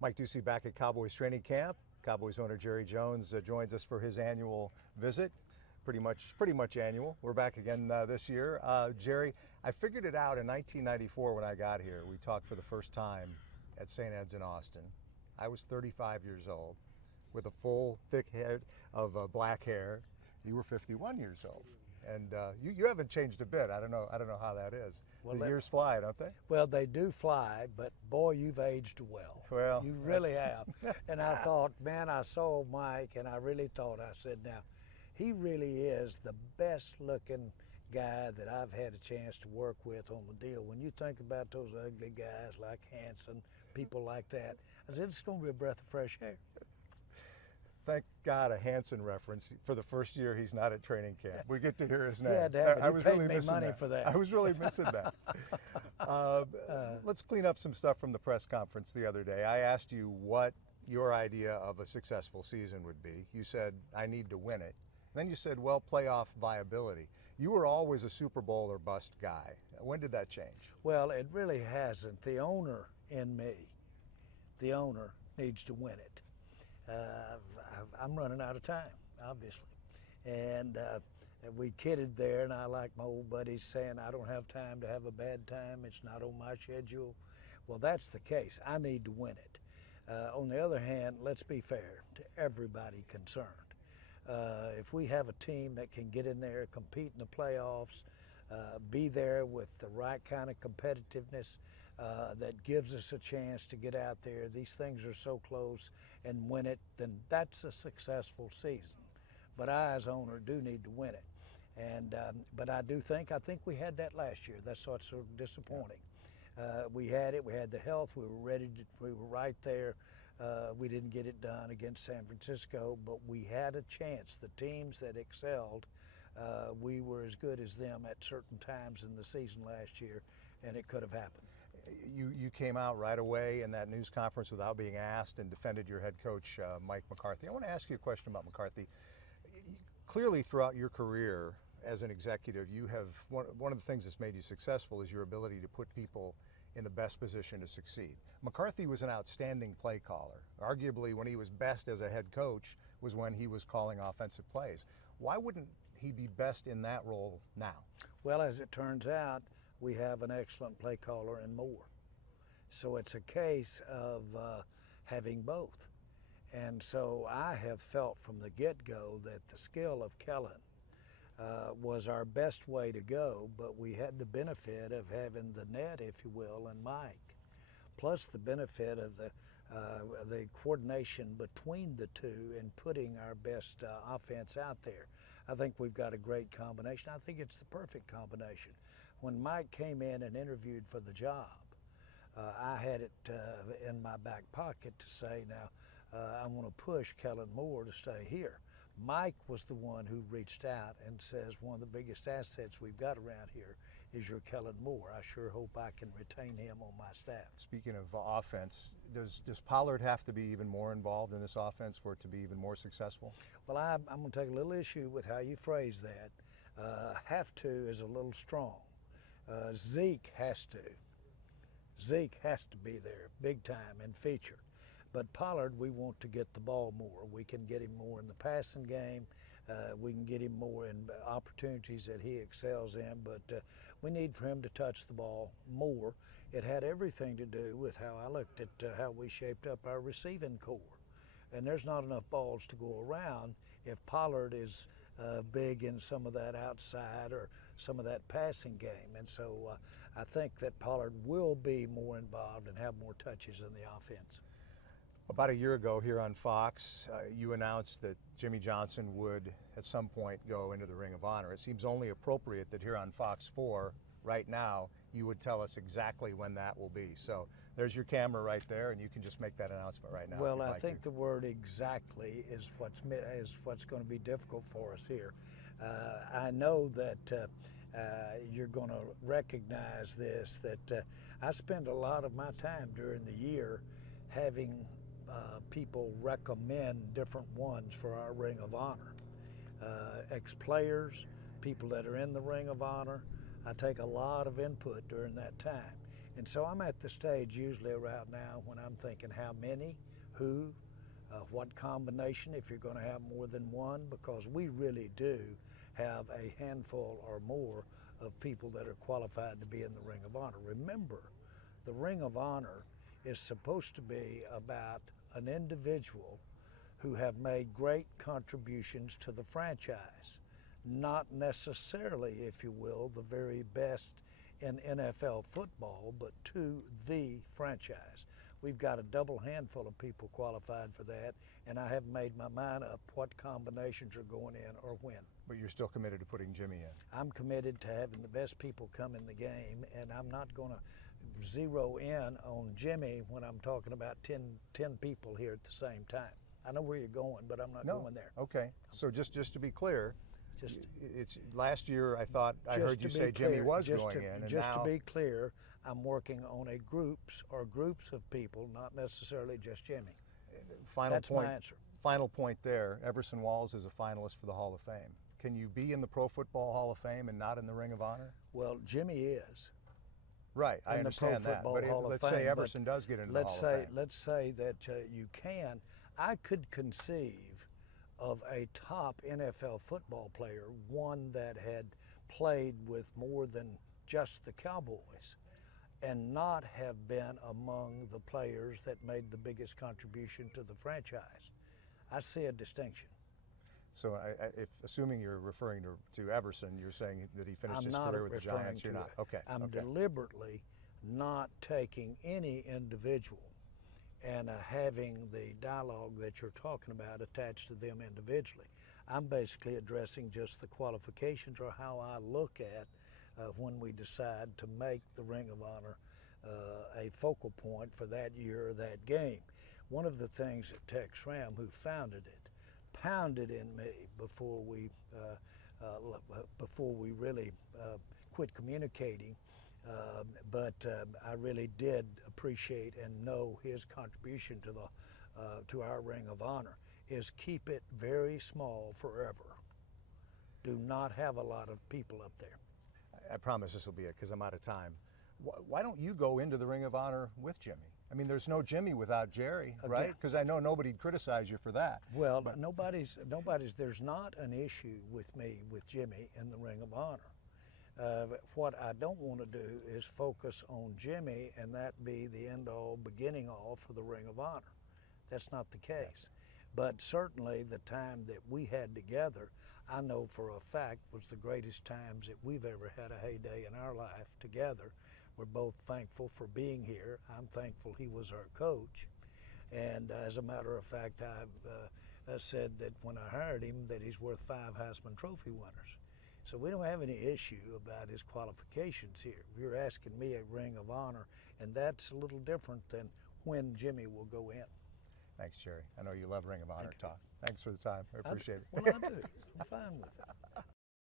Mike Doocy back at Cowboys training camp. Cowboys owner Jerry Jones joins us for his annual visit. Pretty much annual. We're back again this year. Jerry, I figured it out in 1994 when I got here. We talked for the first time at St. Ed's in Austin. I was 35 years old with a full, thick head of black hair. You were 51 years old. And you haven't changed a bit. I don't know how that is. Well, the years fly, don't they? Well, they do fly, but boy, you've aged well. Well, you really have. And I thought, man, I saw Mike, and I really thought, I said, now, he really is the best-looking guy that I've had a chance to work with on the deal. When you think about those ugly guys like Hanson, people like that, I said, it's going to be a breath of fresh air. Thank God, a Hanson reference. For the first year he's not at training camp. We get to hear his name. Yeah, I was really missing money for that. I was really missing that. Let's clean up some stuff from the press conference the other day. I asked you what your idea of a successful season would be. You said, I need to win it. Then you said, well, playoff viability. You were always a Super Bowl or bust guy. When did that change? Well, it really hasn't. The owner in me, the owner needs to win it. I'm running out of time, obviously. And we kidded there, and I like my old buddies saying, I don't have time to have a bad time. It's not on my schedule. Well, that's the case. I need to win it. On the other hand, let's be fair to everybody concerned. If we have a team that can get in there, compete in the playoffs, be there with the right kind of competitiveness that gives us a chance to get out there, these things are so close, and win it, then that's a successful season. But I, as owner, do need to win it. And but I think we had that last year. That's what's so disappointing. We had it. We had the health. We were ready. We were right there. We didn't get it done against San Francisco, but we had a chance. The teams that excelled, we were as good as them at certain times in the season last year, and it could have happened. You came out right away in that news conference without being asked and defended your head coach, Mike McCarthy. I want to ask you a question about McCarthy. Clearly, throughout your career as an executive, you have one of the things that's made you successful is your ability to put people in the best position to succeed. McCarthy was an outstanding play caller. Arguably, when he was best as a head coach was when he was calling offensive plays. Why wouldn't he be best in that role now? Well, as it turns out, we have an excellent play caller in Moore. So it's a case of having both. And so I have felt from the get-go that the skill of Kellen was our best way to go, but we had the benefit of having the net, if you will, and Mike, plus the benefit of the coordination between the two and putting our best offense out there. I think we've got a great combination. I think it's the perfect combination. When Mike came in and interviewed for the job, I had it in my back pocket to say, now, I want to push Kellen Moore to stay here. Mike was the one who reached out and says one of the biggest assets we've got around here is your Kellen Moore. I sure hope I can retain him on my staff. Speaking of offense, does Pollard have to be even more involved in this offense for it to be even more successful? Well, I'm going to take a little issue with how you phrase that. Have to is a little strong. Zeke has to. Zeke has to be there big time and feature. But Pollard, we want to get the ball more. We can get him more in the passing game. We can get him more in opportunities that he excels in. But we need for him to touch the ball more. It had everything to do with how I looked at how we shaped up our receiving core. And there's not enough balls to go around if Pollard is big in some of that outside or some of that passing game. And so I think that Pollard will be more involved and have more touches in the offense. About a year ago here on Fox, you announced that Jimmy Johnson would at some point go into the Ring of Honor. It seems only appropriate that here on Fox 4 right now you would tell us exactly when that will be. So there's your camera right there, and you can just make that announcement right now. Well, I think the word exactly is what's going to be difficult for us here. I know that you're going to recognize this, that I spend a lot of my time during the year having people recommend different ones for our Ring of Honor. Ex-players, people that are in the Ring of Honor. I take a lot of input during that time. And so I'm at the stage usually around now when I'm thinking how many, who, what combination, if you're going to have more than one, because we really do have a handful or more of people that are qualified to be in the Ring of Honor. Remember, the Ring of Honor is supposed to be about an individual who have made great contributions to the franchise, not necessarily, if you will, the very best in NFL football, but to the franchise. We've got a double handful of people qualified for that, and I haven't made my mind up what combinations are going in or when. But you're still committed to putting Jimmy in? I'm committed to having the best people come in the game, and I'm not going to zero in on Jimmy when I'm talking about 10 people here at the same time. I know where you're going, but I'm not going there. Okay, so just to be clear, it's last year I thought I heard you say Jimmy was going in, and just now, to be clear, I'm working on a groups of people, not necessarily just Jimmy. That's my answer. Final point there, Everson Walls is a finalist for the Hall of Fame. Can you be in the Pro Football Hall of Fame and not in the Ring of Honor? Well, Jimmy is. Right, I understand that, but let's say Everson does get into the Hall of Fame. Let's say that you can. I could conceive of a top NFL football player, one that had played with more than just the Cowboys, and not have been among the players that made the biggest contribution to the franchise. I see a distinction. So if assuming you're referring to Everson, you're saying that he finished his career with the Giants, you're not? Okay. I'm deliberately not taking any individual and having the dialogue that you're talking about attached to them individually. I'm basically addressing just the qualifications or how I look at when we decide to make the Ring of Honor a focal point for that year or that game. One of the things that Tex Ram, who founded it, pounded in me before we really quit communicating, but I really did appreciate and know his contribution to our Ring of Honor, is keep it very small forever. Do not have a lot of people up there. I promise this will be it because I'm out of time. Why don't you go into the Ring of Honor with Jimmy? I mean, there's no Jimmy without Jerry, right? Because I know nobody'd criticize you for that. Well, there's not an issue with me with Jimmy in the Ring of Honor. What I don't want to do is focus on Jimmy and that be the end-all, beginning-all for the Ring of Honor. That's not the case. But certainly the time that we had together, I know for a fact was the greatest times that we've ever had a heyday in our life together. We're both thankful for being here. I'm thankful he was our coach. And as a matter of fact, I've said that when I hired him that he's worth 5 Heisman Trophy winners. So we don't have any issue about his qualifications here. You're asking me a Ring of Honor, and that's a little different than when Jimmy will go in. Thanks, Jerry. I know you love Ring of Honor talk. Thanks for the time. I appreciate it. Well, I do. I'm fine with it.